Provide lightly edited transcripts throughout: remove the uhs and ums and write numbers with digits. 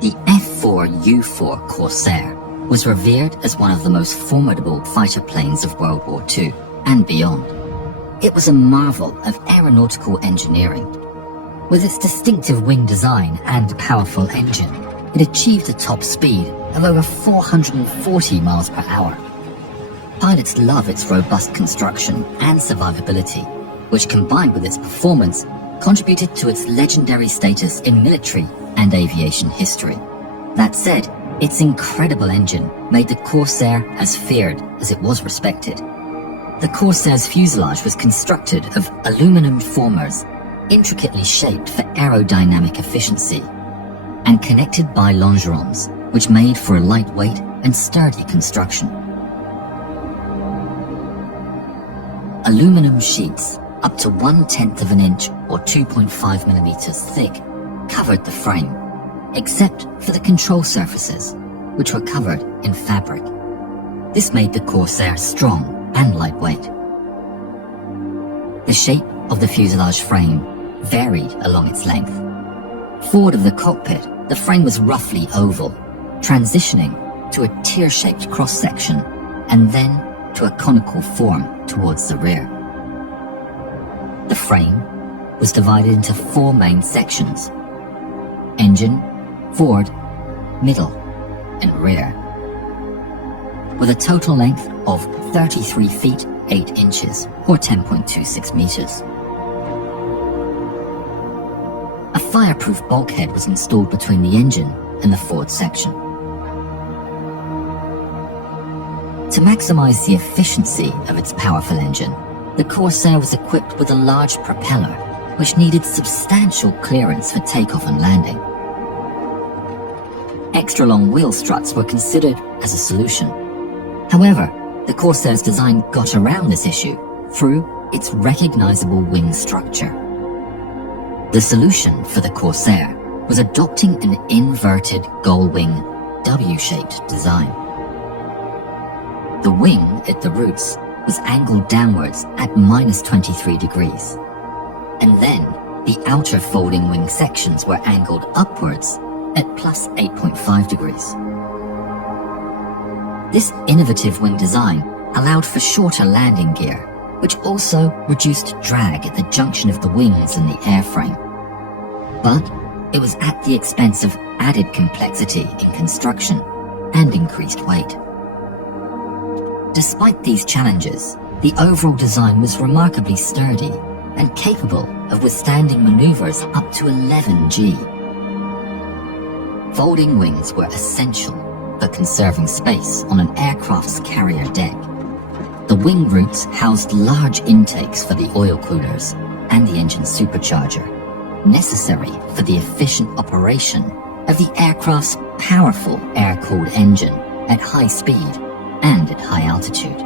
The F4U Corsair was revered as one of the most formidable fighter planes of World War II and beyond. It was a marvel of aeronautical engineering. With its distinctive wing design and powerful engine, it achieved a top speed of over 440 miles per hour. Pilots love its robust construction and survivability, which combined with its performance contributed to its legendary status in military and aviation history. That said, its incredible engine made the Corsair as feared as it was respected. The Corsair's fuselage was constructed of aluminum formers, intricately shaped for aerodynamic efficiency, and connected by longerons, which made for a lightweight and sturdy construction. Aluminum sheets up to 1/10 of an inch or 2.5 millimeters thick covered the frame, except for the control surfaces, which were covered in fabric. This made the Corsair strong and lightweight. The shape of the fuselage frame varied along its length. Forward of the cockpit, the frame was roughly oval, transitioning to a tear-shaped cross-section and then to a conical form towards the rear. The frame was divided into 4 main sections: engine, forward, middle, and rear, with a total length of 33 feet 8 inches or 10.26 meters. A fireproof bulkhead was installed between the engine and the forward section. To maximize the efficiency of its powerful engine, the Corsair was equipped with a large propeller, which needed substantial clearance for takeoff and landing. Extra long wheel struts were considered as a solution. However, the Corsair's design got around this issue through its recognizable wing structure. The solution for the Corsair was adopting an inverted gull-wing W-shaped design. The wing at the roots was angled downwards at -23 degrees, and then the outer folding wing sections were angled upwards at +8.5 degrees. This innovative wing design allowed for shorter landing gear, which also reduced drag at the junction of the wings and the airframe. But it was at the expense of added complexity in construction and increased weight. Despite these challenges, the overall design was remarkably sturdy and capable of withstanding maneuvers up to 11 G. Folding wings were essential for conserving space on an aircraft's carrier deck. The wing roots housed large intakes for the oil coolers and the engine supercharger, necessary for the efficient operation of the aircraft's powerful air-cooled engine at high speed and at high altitude.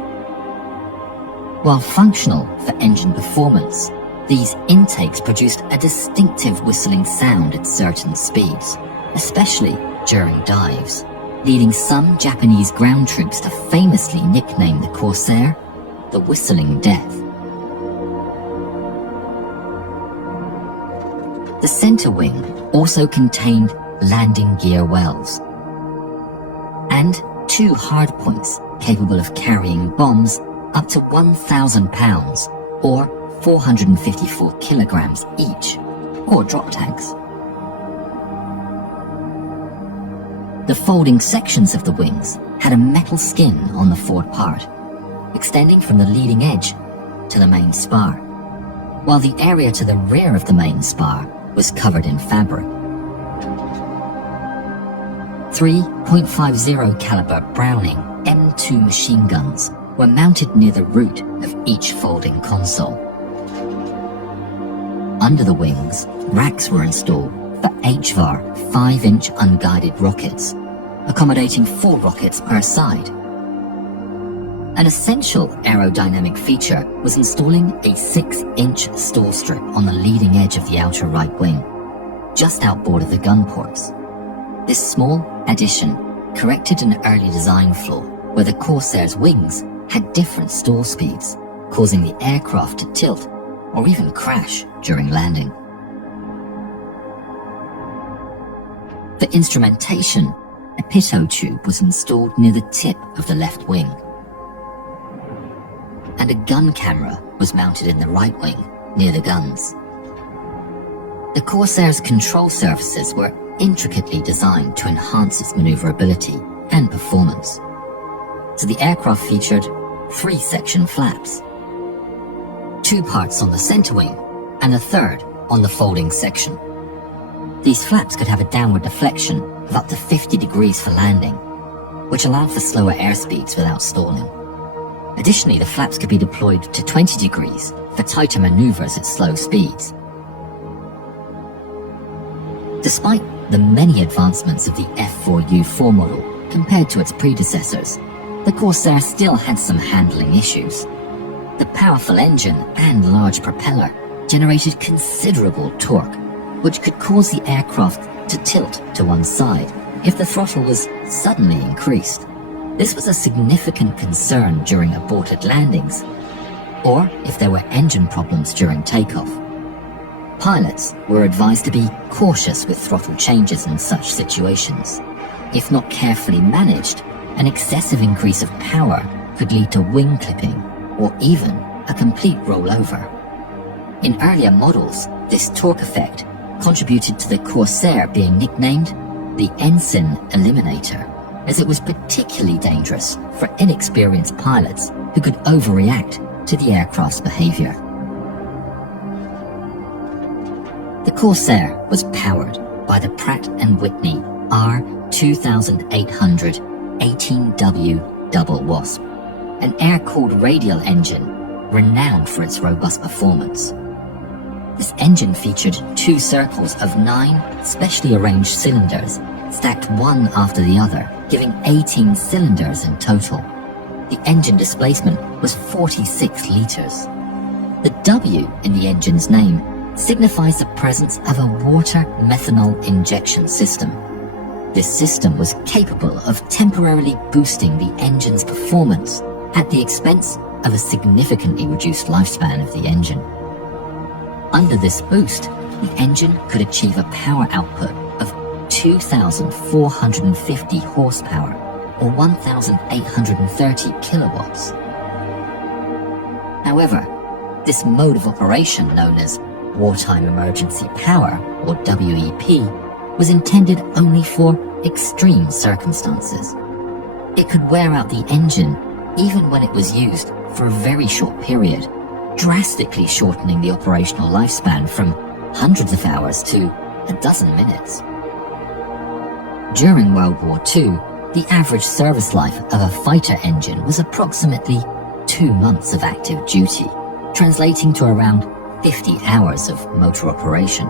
While functional for engine performance, these intakes produced a distinctive whistling sound at certain speeds, especially during dives, leading some Japanese ground troops to famously nickname the Corsair the Whistling Death. The center wing also contained landing gear wells and 2 hardpoints capable of carrying bombs up to 1,000 pounds or 454 kilograms each, or drop tanks. The folding sections of the wings had a metal skin on the forward part, extending from the leading edge to the main spar, while the area to the rear of the main spar was covered in fabric. 3.50 caliber Browning M2 machine guns were mounted near the root of each folding console. Under the wings, racks were installed for HVAR 5-inch unguided rockets, accommodating 4 rockets per side. An essential aerodynamic feature was installing a 6-inch stall strip on the leading edge of the outer right wing, just outboard of the gun ports. This small addition corrected an early design flaw where the Corsair's wings had different stall speeds, causing the aircraft to tilt or even crash during landing. For instrumentation, a pitot tube was installed near the tip of the left wing, and a gun camera was mounted in the right wing, near the guns. The Corsairs' control surfaces were intricately designed to enhance its maneuverability and performance. So the aircraft featured 3 section flaps, 2 parts on the center wing and a third on the folding section. These flaps could have a downward deflection of up to 50 degrees for landing, which allowed for slower airspeeds without stalling. Additionally, the flaps could be deployed to 20 degrees for tighter maneuvers at slow speeds. Despite the many advancements of the F4U 4 model compared to its predecessors, the Corsair still had some handling issues. The powerful engine and large propeller generated considerable torque, which could cause the aircraft to tilt to one side if the throttle was suddenly increased. This was a significant concern during aborted landings, or if there were engine problems during takeoff. Pilots were advised to be cautious with throttle changes in such situations. If not carefully managed, an excessive increase of power could lead to wing clipping or even a complete rollover. In earlier models, this torque effect contributed to the Corsair being nicknamed the Ensign Eliminator, as it was particularly dangerous for inexperienced pilots who could overreact to the aircraft's behavior. The Corsair was powered by the Pratt & Whitney R2800 18W Double Wasp, an air-cooled radial engine renowned for its robust performance. This engine featured 2 circles of 9 specially arranged cylinders stacked one after the other, giving 18 cylinders in total. The engine displacement was 46 litres. The W in the engine's name signifies the presence of a water methanol injection system. This system was capable of temporarily boosting the engine's performance at the expense of a significantly reduced lifespan of the engine. Under this boost, the engine could achieve a power output of 2,450 horsepower or 1,830 kilowatts. However, this mode of operation, known as Wartime Emergency Power, or WEP, was intended only for extreme circumstances. It could wear out the engine even when it was used for a very short period, drastically shortening the operational lifespan from hundreds of hours to a dozen minutes. During World War II, the average service life of a fighter engine was approximately 2 months of active duty, translating to around 50 hours of motor operation.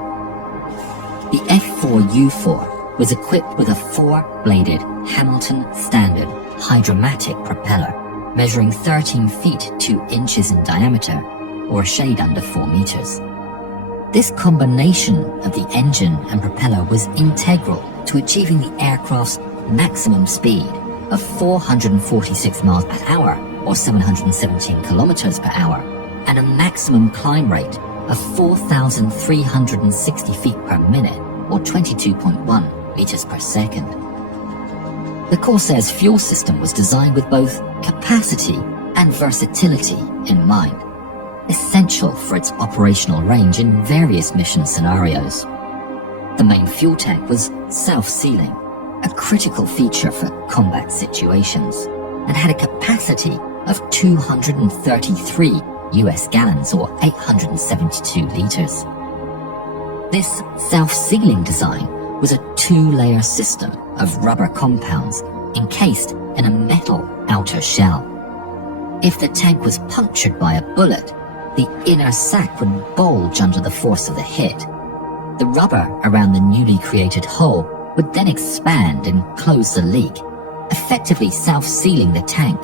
The F4U-4 was equipped with a 4-bladed Hamilton Standard hydromatic propeller, measuring 13 feet 2 inches in diameter, or a shade under 4 meters. This combination of the engine and propeller was integral to achieving the aircraft's maximum speed of 446 miles per hour, or 717 kilometers per hour, and a maximum climb rate of 4,360 feet per minute, or 22.1 meters per second. The Corsair's fuel system was designed with both capacity and versatility in mind, essential for its operational range in various mission scenarios. The main fuel tank was self-sealing, a critical feature for combat situations, and had a capacity of 233 US gallons, or 872 liters. This self-sealing design was a 2-layer system of rubber compounds encased in a metal outer shell. If the tank was punctured by a bullet, the inner sac would bulge under the force of the hit. The rubber around the newly created hole would then expand and close the leak, effectively self-sealing the tank.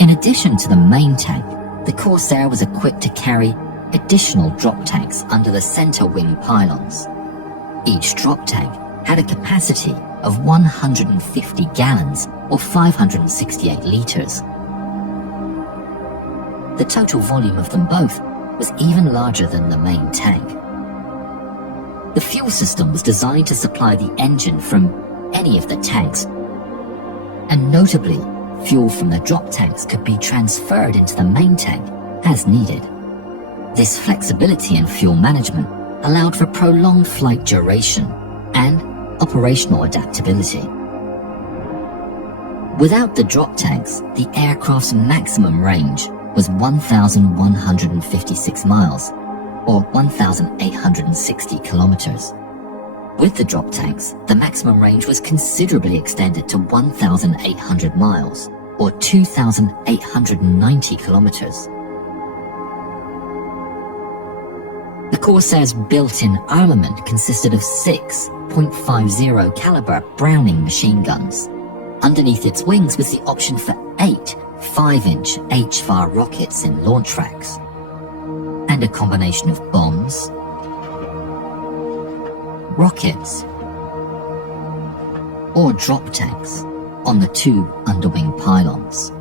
In addition to the main tank, the Corsair was equipped to carry additional drop tanks under the center wing pylons. Each drop tank had a capacity of 150 gallons, or 568 liters. The total volume of them both was even larger than the main tank. The fuel system was designed to supply the engine from any of the tanks, and notably, fuel from the drop tanks could be transferred into the main tank as needed. This flexibility in fuel management allowed for prolonged flight duration and operational adaptability. Without the drop tanks, the aircraft's maximum range was 1,156 miles, or 1,860 kilometers. With the drop tanks, the maximum range was considerably extended to 1,800 miles, or 2,890 kilometers. The Corsair's built-in armament consisted of 6.50 caliber Browning machine guns. Underneath its wings was the option for 8 5-inch HFAR rockets in launch racks, and a combination of bombs, rockets, or drop tanks on the 2 underwing pylons.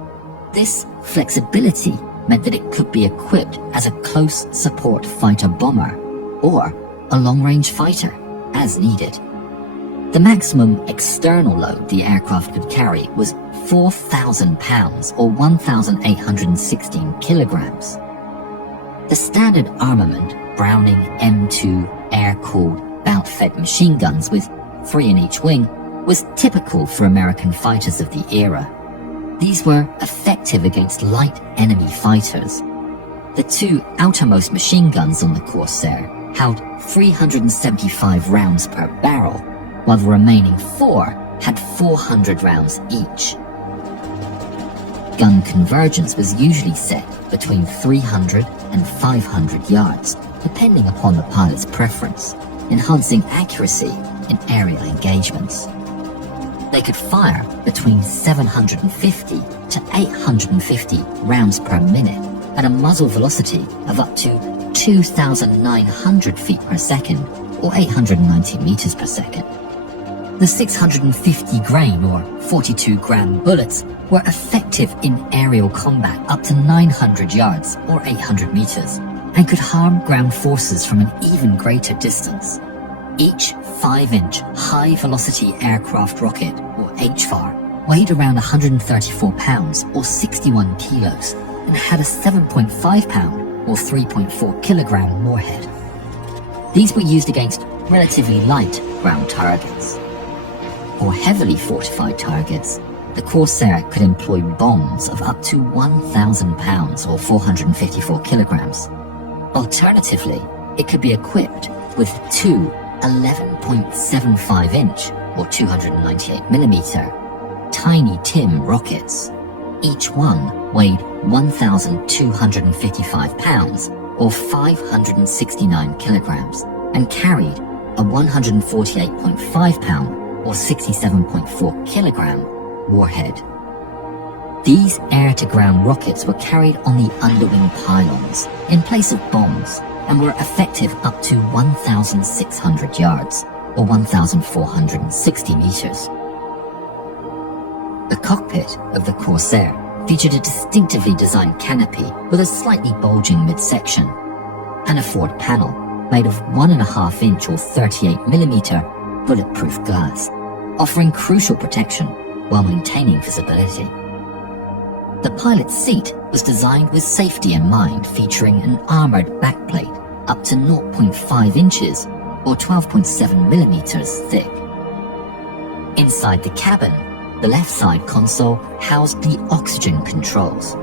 This flexibility meant that it could be equipped as a close support fighter bomber or a long-range fighter as needed. The maximum external load the aircraft could carry was 4,000 pounds or 1,816 kilograms. The standard armament, Browning M2 air-cooled bout-fed machine guns with 3 in each wing, was typical for American fighters of the era. These were effective against light enemy fighters. The 2 outermost machine guns on the Corsair held 375 rounds per barrel, while the remaining 4 had 400 rounds each. Gun convergence was usually set between 300 and 500 yards, depending upon the pilot's preference, enhancing accuracy in aerial engagements. They could fire between 750 to 850 rounds per minute at a muzzle velocity of up to 2,900 feet per second or 890 meters per second. The 650 grain or 42 gram bullets were effective in aerial combat up to 900 yards or 800 meters and could harm ground forces from an even greater distance. Each 5-inch high-velocity aircraft rocket, or HFAR, weighed around 134 pounds or 61 kilos and had a 7.5 pound or 3.4 kilogram warhead. These were used against relatively light ground targets. For heavily fortified targets, the Corsair could employ bombs of up to 1,000 pounds or 454 kilograms. Alternatively, it could be equipped with 2 11.75-inch or 298mm Tiny Tim rockets. Each one weighed 1,255 pounds or 569 kilograms and carried a 148.5 pound or 67.4 kilogram warhead. These air-to-ground rockets were carried on the underwing pylons in place of bombs and were effective up to 1,600 yards or 1,460 meters. The cockpit of the Corsair featured a distinctively designed canopy with a slightly bulging midsection and a forward panel made of 1.5-inch or 38mm bulletproof glass, offering crucial protection while maintaining visibility. The pilot's seat was designed with safety in mind, featuring an armored backplate up to 0.5 inches or 12.7mm thick. Inside the cabin, the left side console housed the oxygen controls,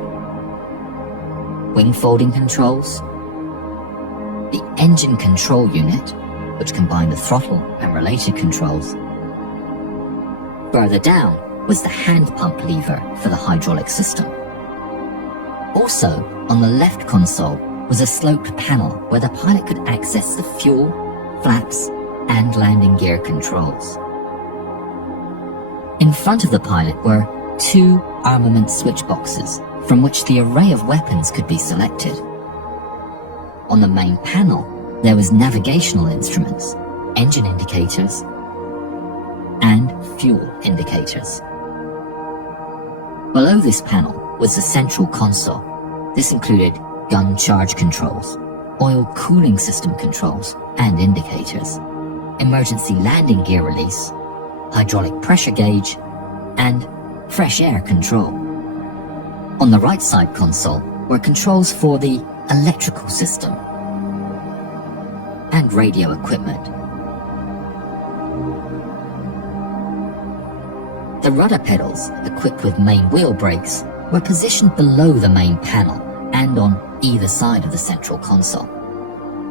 wing folding controls, the engine control unit, which combined the throttle and related controls. Further down was the hand pump lever for the hydraulic system. Also, on the left console was a sloped panel where the pilot could access the fuel, flaps, and landing gear controls. In front of the pilot were 2 armament switch boxes from which the array of weapons could be selected. On the main panel, there was navigational instruments, engine indicators, and fuel indicators. Below this panel was the central console. This included gun charge controls, oil cooling system controls, and indicators. emergency landing gear release, hydraulic pressure gauge, and fresh air control. On the right side console were controls for the electrical system and radio equipment. The rudder pedals, equipped with main wheel brakes, were positioned below the main panel and on either side of the central console.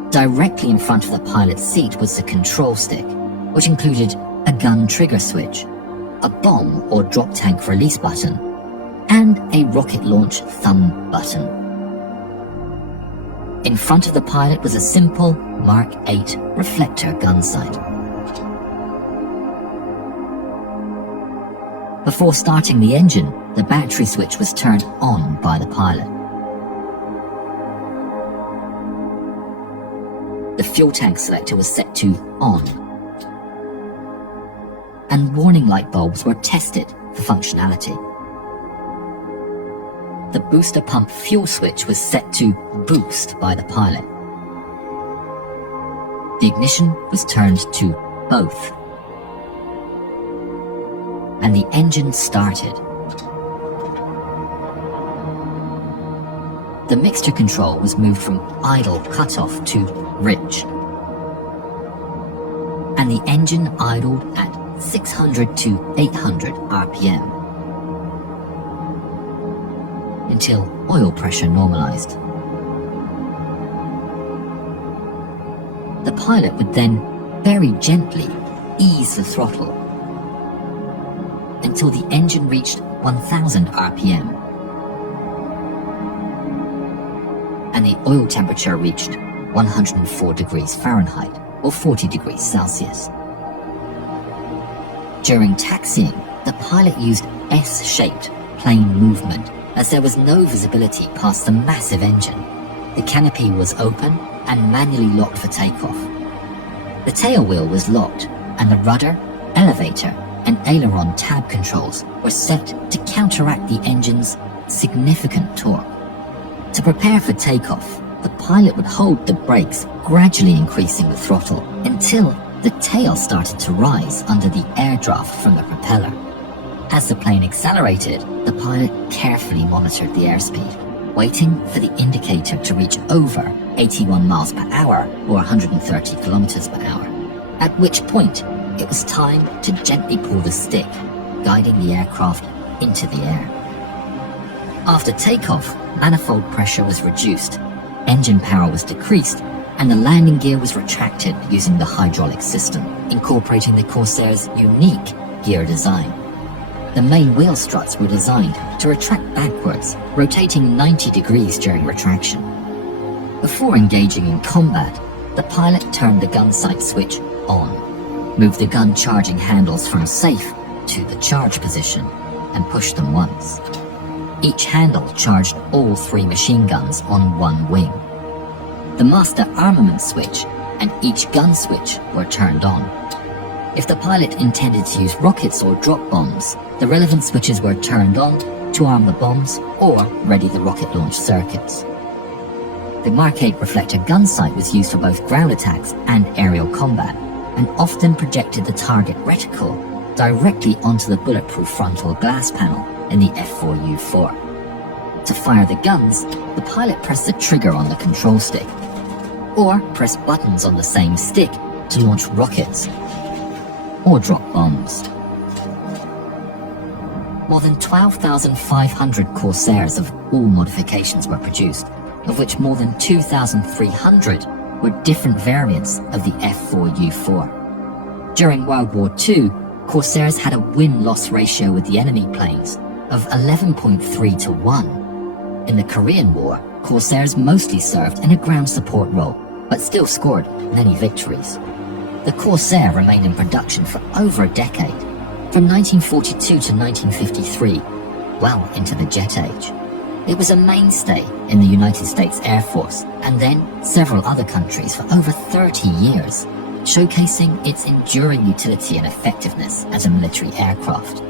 Directly in front of the pilot's seat was the control stick, which included a gun trigger switch, a bomb or drop tank release button, and a rocket launch thumb button. In front of the pilot was a simple Mark 8 reflector gun sight. Before starting the engine, the battery switch was turned on by the pilot. The fuel tank selector was set to on, and warning light bulbs were tested for functionality. The booster pump fuel switch was set to boost by the pilot. The ignition was turned to both, and the engine started. The mixture control was moved from idle cutoff to rich, and the engine idled at 600 to 800 RPM until oil pressure normalized. The pilot would then very gently ease the throttle until the engine reached 1000 RPM and the oil temperature reached 104 degrees Fahrenheit or 40 degrees Celsius. During taxiing, the pilot used S-shaped plane movement as there was no visibility past the massive engine. The canopy was open and manually locked for takeoff. The tail wheel was locked and the rudder, elevator, and aileron tab controls were set to counteract the engine's significant torque. To prepare for takeoff, the pilot would hold the brakes, gradually increasing the throttle until the tail started to rise under the air draft from the propeller. As the plane accelerated, the pilot carefully monitored the airspeed, waiting for the indicator to reach over 81 miles per hour or 130 kilometers per hour, at which point it was time to gently pull the stick, guiding the aircraft into the air. After takeoff, manifold pressure was reduced, engine power was decreased, and the landing gear was retracted using the hydraulic system, incorporating the Corsair's unique gear design. The main wheel struts were designed to retract backwards, rotating 90 degrees during retraction. Before engaging in combat, the pilot turned the gun sight switch on, moved the gun charging handles from safe to the charge position, and pushed them once. Each handle charged all 3 machine guns on one wing. The master armament switch and each gun switch were turned on. If the pilot intended to use rockets or drop bombs, the relevant switches were turned on to arm the bombs or ready the rocket launch circuits. The Mark 8 reflector gun sight was used for both ground attacks and aerial combat, and often projected the target reticle directly onto the bulletproof frontal glass panel in the F4U4. To fire the guns, the pilot pressed the trigger on the control stick, or pressed buttons on the same stick to launch rockets or drop bombs. More than 12,500 Corsairs of all modifications were produced, of which more than 2,300 were different variants of the F4U4. During World War II, Corsairs had a win-loss ratio with the enemy planes of 11.3 to 1. In the Korean War, Corsairs mostly served in a ground support role, but still scored many victories. The Corsair remained in production for over a decade, from 1942 to 1953, well into the jet age. It was a mainstay in the United States Air Force, and then several other countries for over 30 years, showcasing its enduring utility and effectiveness as a military aircraft.